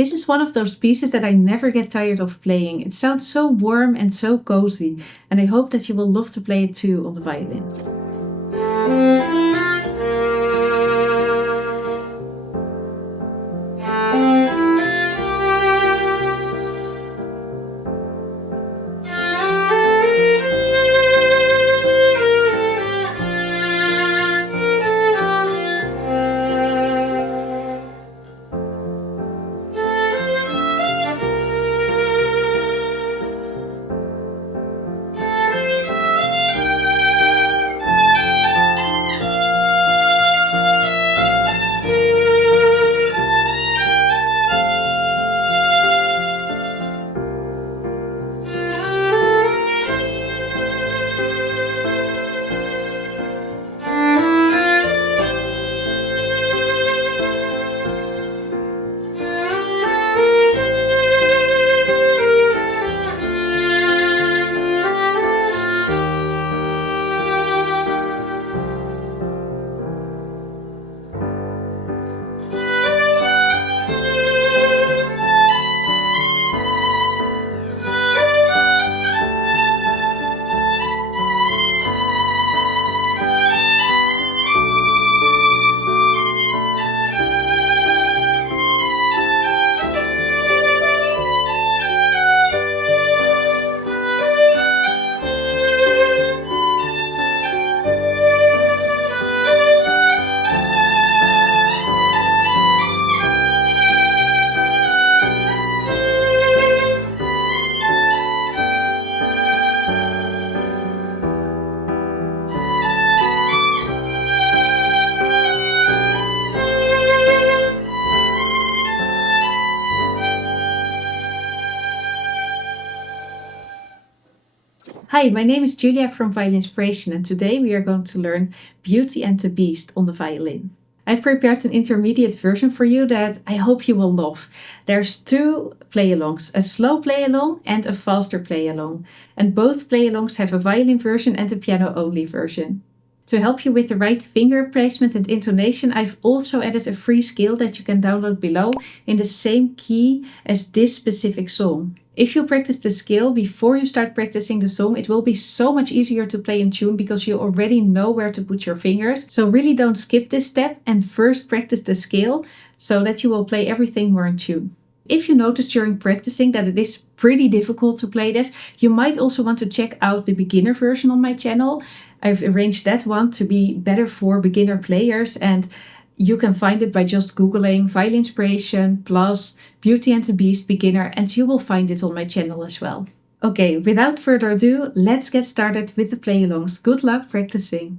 This is one of those pieces that I never get tired of playing. It sounds so warm and so cozy, and I hope that you will love to play it too on the violin. Hi, my name is Julia from Violin Inspiration, and today we are going to learn Beauty and the Beast on the violin. I've prepared an intermediate version for you that I hope you will love. There's two play-alongs, a slow play-along and a faster play-along. And both play-alongs have a violin version and a piano-only version. To help you with the right finger placement and intonation, I've also added a free scale that you can download below in the same key as this specific song. If you practice the scale before you start practicing the song, it will be so much easier to play in tune because you already know where to put your fingers. So really don't skip this step and first practice the scale so that you will play everything more in tune. If you notice during practicing that it is pretty difficult to play this, you might also want to check out the beginner version on my channel. I've arranged that one to be better for beginner players, and you can find it by just googling Violin Inspiration plus Beauty and the Beast beginner, and you will find it on my channel as well. Okay, without further ado, let's get started with the play-alongs. Good luck practicing!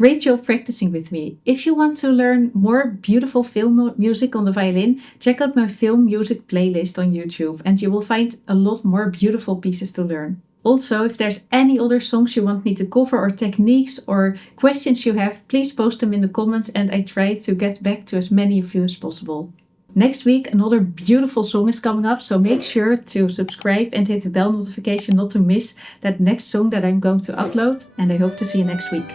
Great job practicing with me. If you want to learn more beautiful film music on the violin, check out my film music playlist on YouTube and you will find a lot more beautiful pieces to learn. Also, if there's any other songs you want me to cover or techniques or questions you have, please post them in the comments and I try to get back to as many of you as possible. Next week, another beautiful song is coming up, so make sure to subscribe and hit the bell notification not to miss that next song that I'm going to upload, and I hope to see you next week.